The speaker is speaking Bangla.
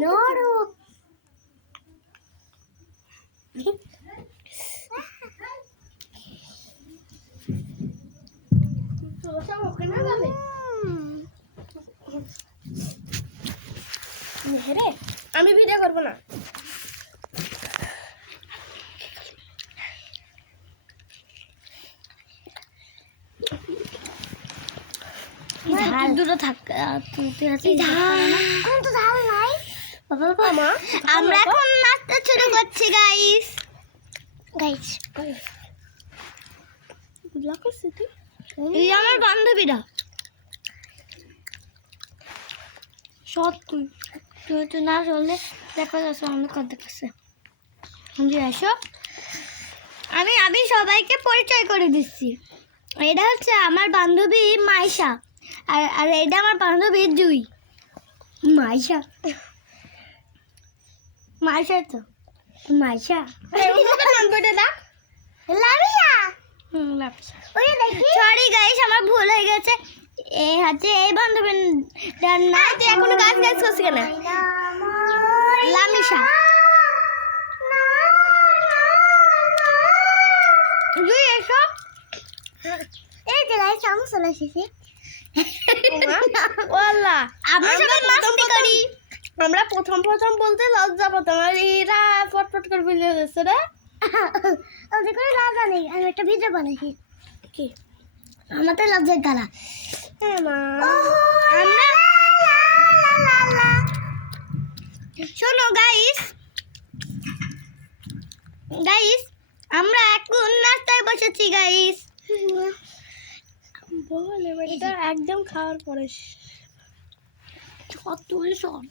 নরো আমি ভিডিও করবো না। দুটো থাক আমরা এখন নাচতে শুরু করছি গাইস। এই আমার বান্ধবীরা সব তুই তুই তো না চললে দেখা যাচ্ছে অনেক কথা কাছে এসো। আমি আমি সবাইকে পরিচয় করে দিচ্ছি। এটা হচ্ছে আমার বান্ধবী মাইশা, আর আর এটা আমার বান্ধবী জুই। মাইশা মাইশা তো মাইশা সরি গাইস, আমার ভুল হয়ে গেছে। এই হচ্ছে এই বান্ধবীর নাম। তুই এখন গাছ গাছ করছিস কেন? লামিশা। জুই এসো। এই যে গাইস আমি চলে এসেছি। ওয়াল্লাহ আমরা সবাই মাস্তি করি। আমরা প্রথম বলতে লজ্জা পেতাম, আর এরা ফটফট করে বলে যাচ্ছে রে। ওদের কোনো লজ্জা নেই, আমি একটা ভিডিও বানাইছি। কি আমাদের লজ্জার গালা। আমরা শোনো গাইস, আমরা এখন নাস্তায় বসেছি গাইস। বল এটা একদম খাওয়ার পরে তুই সর